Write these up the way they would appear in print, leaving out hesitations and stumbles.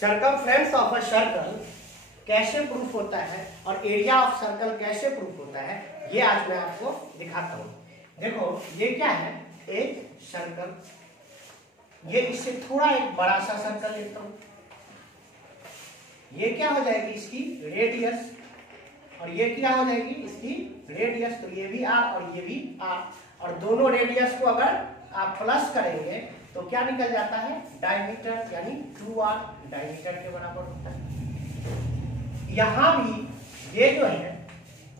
Circumference of a circle कैसे proof होता है और एरिया ऑफ सर्कल कैसे प्रूफ होता है, ये आज मैं आपको दिखाता हूँ। देखो ये क्या है, एक सर्कल, ये इससे थोड़ा एक बड़ा सा सर्कल लेता हूँ, ये क्या हो जाएगी इसकी रेडियस, और ये क्या हो जाएगी इसकी रेडियस। तो ये भी आर और ये भी आर, और दोनों रेडियस को अगर आप प्लस करेंगे तो क्या निकल जाता है, डायमीटर, यानी 2r डायमीटर के बराबर होता है। यहां भी ये जो है,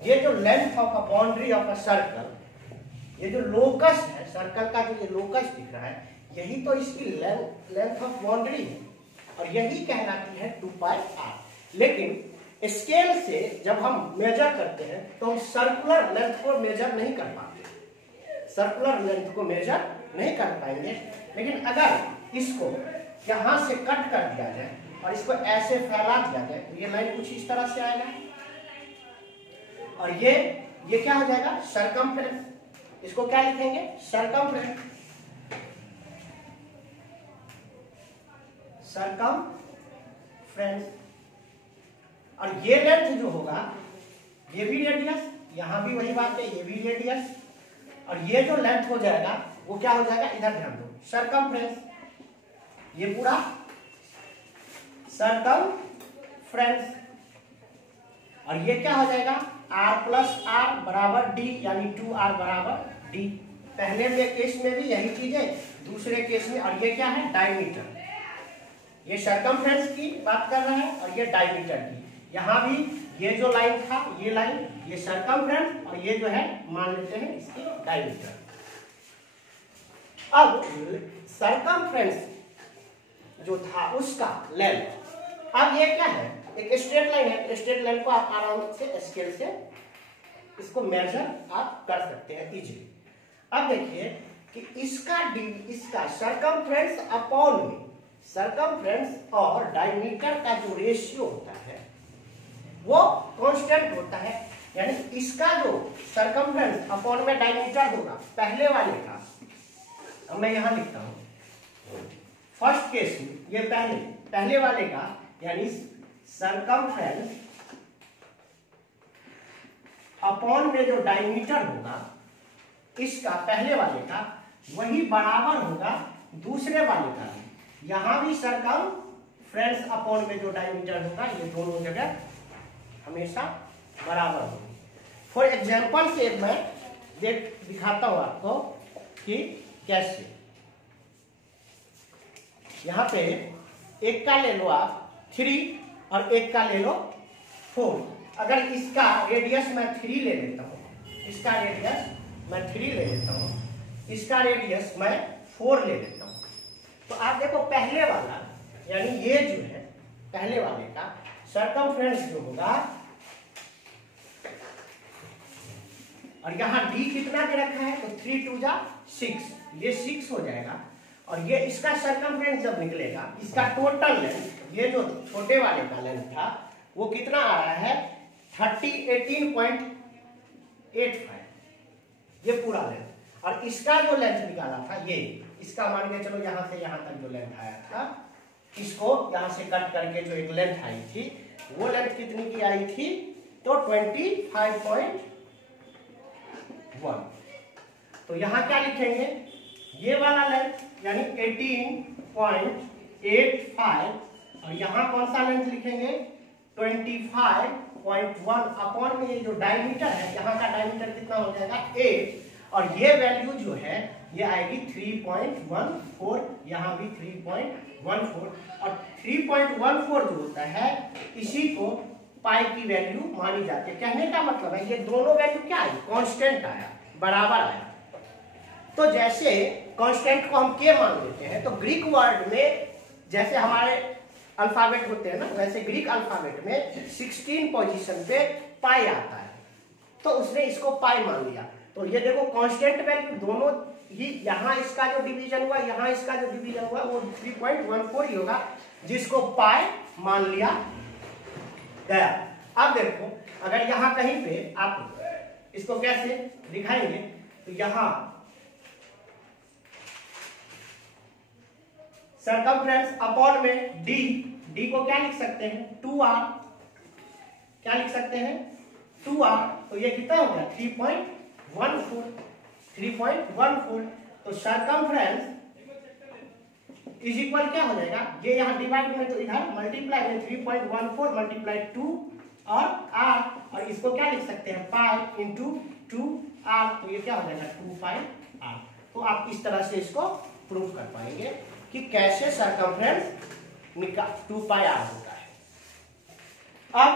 ये जो length of a boundary of a circle, ये जो लोकस है सर्कल का, जो ये लोकस दिख रहा है, यही तो इसकी लेंथ ऑफ बाउंड्री है, और यही कहलाती है 2πr। लेकिन स्केल से जब हम मेजर करते हैं तो हम सर्कुलर लेंथ को मेजर नहीं कर पाते, सर्कुलर लेंथ को मेजर नहीं कर पाएंगे। लेकिन अगर इसको यहां से कट कर दिया जाए और इसको ऐसे फैला दिया जाए तो ये लाइन कुछ इस तरह से आएगा, और ये क्या हो जाएगा, सरकमफ्रेंस। इसको क्या लिखेंगे, सरकमफ्रेंस, सरकमफ्रेंस। और ये लेंथ जो होगा, ये भी रेडियस, यहां भी वही बात है, ये भी रेडियस, और ये जो लेंथ हो जाएगा वो क्या हो जाएगा, इधर ध्यान दो, सरकमफ्रेंस, ये पूरा सरकमफ्रेंस। और ये क्या हो जाएगा, r प्लस आर बराबर d, यानी 2r बराबर d। पहले में केस में भी यही चीज है, दूसरे केस में। और ये क्या है, डायमीटर, ये सरकमफ्रेंस की बात कर रहा है और ये डायमीटर की। यहां भी ये जो लाइन था, ये लाइन, ये सरकमफ्रेंस, और ये जो है मान लेते हैं इसकी डायमीटर। अब सरकमफ्रेंस जो था उसका लेंथ, अब ये क्या है, एक स्ट्रेट लाइन है, स्ट्रेट लाइन को आप आराम से स्केल से इसको मेजर आप कर सकते हैं इजीली। अब देखिए कि इसका सरकमफ्रेंस अपॉन में सरकमफ्रेंस और डायमीटर का जो रेशियो होता है वो कांस्टेंट होता है, यानी इसका जो सरकमफ्रेंस अपॉन में डायमीटर होगा पहले वाले का, अब मैं यहां लिखता हूं फर्स्ट केस में, ये पहले वाले का, यानी सरकमफ्रेंस अपॉन में जो डायमीटर होगा इसका पहले वाले का, वही बराबर होगा दूसरे वाले का। यहां भी सरकमफ्रेंस अपॉन में जो डायमीटर होगा, ये दोनों जगह हमेशा बराबर होगी। फॉर एग्जाम्पल से मैं दिखाता हूं आपको कि कैसे। यहां पे एक का ले लो आप 3 और एक का ले लो 4। अगर इसका रेडियस मैं 3 ले लेता हूं, इसका रेडियस मैं 3 ले लेता हूं, इसका रेडियस मैं 4 ले लेता हूं, तो आप देखो पहले वाला, यानी ये जो है पहले वाले का सरकमफ्रेंस जो होगा, और यहाँ d कितना दे रखा है, तो 3 2 जा 6, ये 6 हो जाएगा। और ये इसका सरकमफ्रेंस जब निकलेगा, इसका टोटल लेंथ, ये जो छोटे वाले का लेंथ था वो कितना आ रहा है, 18.85, ये पूरा लेंथ। और इसका जो लेंथ निकाला था, ये इसका मान के चलो यहां से यहां तक जो लेंथ आया था, इसको यहां से कट करके जो एक लेंथ आई थी, वो लेंथ कितनी की आई थी, तो 25.1। तो यहां क्या लिखेंगे, ये वाला लेंथ यानी 18.85, और यहां कौन सा लेंथ लिखेंगे, 25.1 अपॉन में ये जो डायमीटर है, यहाँ का डायमीटर कितना हो जाएगा 8, और ये वैल्यू जो है ये आएगी 3.14, यहाँ भी 3.14, और 3.14 जो होता है इसी को पाई की वैल्यू मानी जाती है। कहने का मतलब है ये दोनों वैल्यू क्या आई, कांस्टेंट आया, बराबर आया। तो जैसे कांस्टेंट को हम के मान लेते हैं, तो ग्रीक वर्ड में जैसे हमारे अल्फाबेट होते हैं ना, वैसे ग्रीक अल्फाबेट में 16 पोजीशन पे पाई आता है, तो उसने इसको पाई मान लिया। तो ये देखो कांस्टेंट वैल्यू दोनों ही, यहाँ इसका जो डिवीजन हुआ, यहाँ इसका जो डिवीजन हुआ, वो 3.14 ही होगा, जिसको पाई मान लिया गया। अब देखो अगर यहाँ कहीं पे आप इसको कैसे दिखाएंगे, तो यहाँ सरकमफ्रेंस अपॉन में d डी को क्या लिख सकते हैं 2r, क्या लिख सकते हैं 2r, तो ये कितना हो गया 3.14। तो सरकमफ्रेंस इज इक्वल क्या हो जाएगा, ये यहाँ डिवाइड में तो इधर मल्टीप्लाई में 3.14 मल्टीप्लाई 2 और r, और इसको क्या लिख सकते हैं पाई इंटू 2r, तो ये क्या हो जाएगा 2 पाई r। तो आप इस तरह से इसको प्रूव कर पाएंगे कि कैसे सरकमफ्रेंस 2 पाई r होता है। अब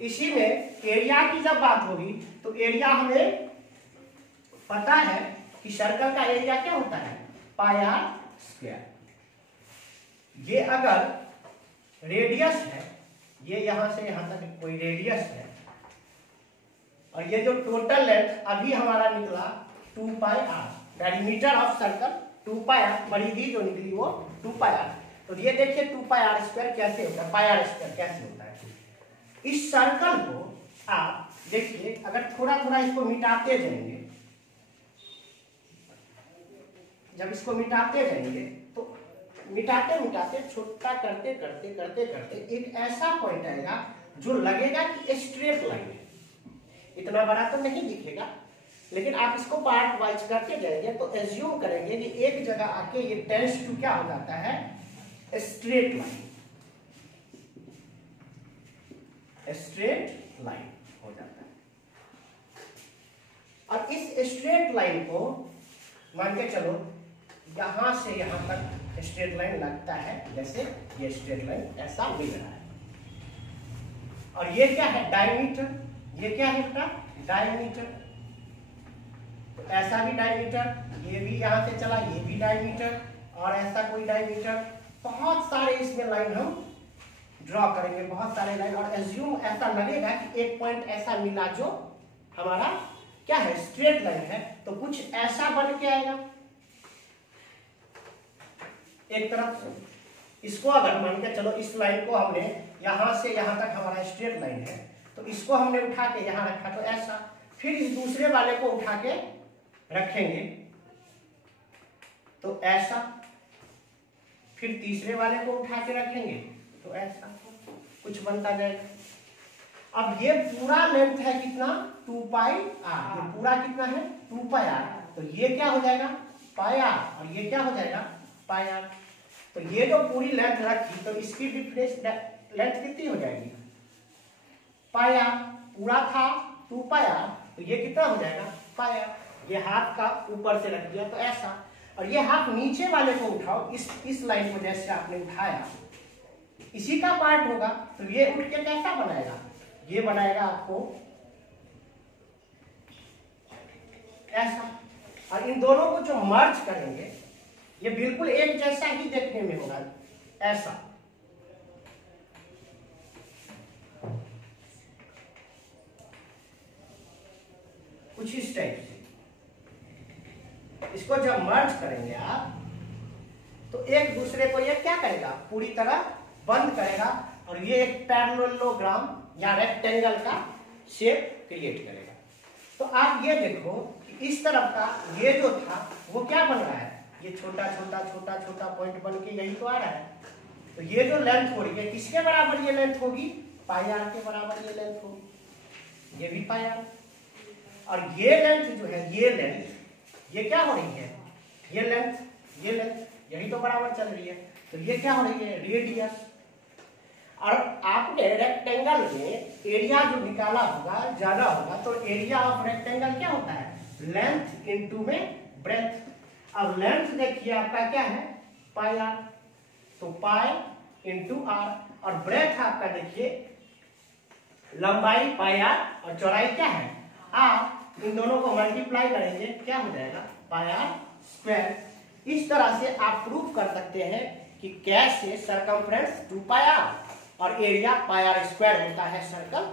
इसी में एरिया की जब बात होगी तो एरिया हमें पता है कि सर्कल का एरिया क्या होता है पाई r स्क्वायर। ये अगर रेडियस है, ये यहां से यहां तक कोई रेडियस है, और ये जो टोटल लेंथ अभी हमारा निकला 2 पाई r, diameter of circle 2 pi r, बड़ी दी जो निकली वो 2 पाई r। तो ये देखिए 2 पाई r स्क्वायर कैसे होता है, पाई r स्क्वायर कैसे होता है। इस सर्कल को आप देखिए अगर थोड़ा थोड़ा इसको मिटाते जाएंगे, जब इसको मिटाते जाएंगे तो मिटाते मिटाते छोटा करते करते करते करते एक ऐसा पॉइंट आएगा जो लगेगा कि स्ट्रेट लाइन है। इतना बड़ा तो नहीं दिखेगा, लेकिन आप इसको पार्ट वाइज करते जाएंगे तो एज्यूम करेंगे कि एक जगह आके ये टेंस टू क्या हो जाता है स्ट्रेट लाइन, स्ट्रेट लाइन हो जाता है। और इस स्ट्रेट लाइन को मान के चलो यहां से यहां तक स्ट्रेट लाइन लगता है, जैसे ये स्ट्रेट लाइन ऐसा मिल रहा है। और ये क्या है डायमीटर, ये क्या है बेटा डायमीटर, तो ऐसा भी डायमीटर, ये भी यहां से चला ये भी डायमीटर, और ऐसा कोई डायमीटर, बहुत सारे इसमें लाइन हम ड्रॉ करेंगे, बहुत सारे लाइन, और एज्यूम ऐसा लगेगा कि एक पॉइंट ऐसा मिला जो हमारा क्या है स्ट्रेट लाइन है, तो कुछ ऐसा बन के आएगा एक तरफ से। इसको अगर मान के चलो इस लाइन को हमने यहां से यहां तक हमारा स्ट्रेट लाइन है, तो इसको हमने उठा के यहां रखा तो ऐसा, फिर इस दूसरे वाले को उठा के रखेंगे तो ऐसा, फिर तीसरे वाले को उठा के रखेंगे तो ऐसा कुछ बनता जाएगा। अब ये पूरा लेंथ है कितना 2 पाई r, ये पूरा कितना है 2 पाई r, तो ये क्या हो जाएगा पाई r, और ये क्या हो जाएगा पाई r। तो ये जो पूरी लेंथ रखी तो इसकी डिफरेंस लेंथ कितनी हो जाएगी पाई r, पूरा था 2 पाई r, तो ये कितना हो जाएगा पाई r। ये हाथ का ऊपर से रख दिया तो ऐसा, और ये हाथ नीचे वाले को उठाओ, इस लाइन को जैसे आपने उठाया इसी का पार्ट होगा, तो ये उठ के कैसा बनाएगा, ये बनाएगा आपको ऐसा। और इन दोनों को जो मर्ज करेंगे ये बिल्कुल एक जैसा ही देखने में होगा ऐसा। कुछ इस टाइप से इसको जब मर्ज करेंगे आप तो एक दूसरे को ये क्या करेगा पूरी तरह बंद करेगा, और ये एक पैरेललोग्राम या रेक्टेंगल का शेप क्रिएट करेगा। तो आप ये देखो कि इस तरफ का ये जो था वो क्या बन रहा है, ये छोटा छोटा छोटा छोटा पॉइंट बन के यही तो आ रहा है। तो ये जो लेंथ हो रही है किसके बराबर ये लेंथ होगी पाई r के बराबर ये लेंथ होगी, ये भी पाई r। और ये लेंथ जो है ये लेंथ ये क्या हो रही है ये लेंथ यही तो बराबर चल रही है, तो ये क्या हो रही है रेडियस। और आपने रेक्टेंगल में एरिया जो निकाला होगा ज्यादा होगा, तो एरिया ऑफ रेक्टेंगल क्या होता है लेंथ इनटू में ब्रेथ। अब लेंथ देखिए आपका क्या है पाई r, तो पाई इंटू r, और ब्रेथ आपका देखिए लंबाई पाई r और चौड़ाई क्या है r, इन दोनों को मल्टीप्लाई करेंगे क्या हो जाएगा पाई r स्क्वायर। इस तरह से आप प्रूफ कर सकते हैं कि कैसे सरकमफ्रेंस 2 पाई r और एरिया पाई r स्क्वायर होता है सर्कल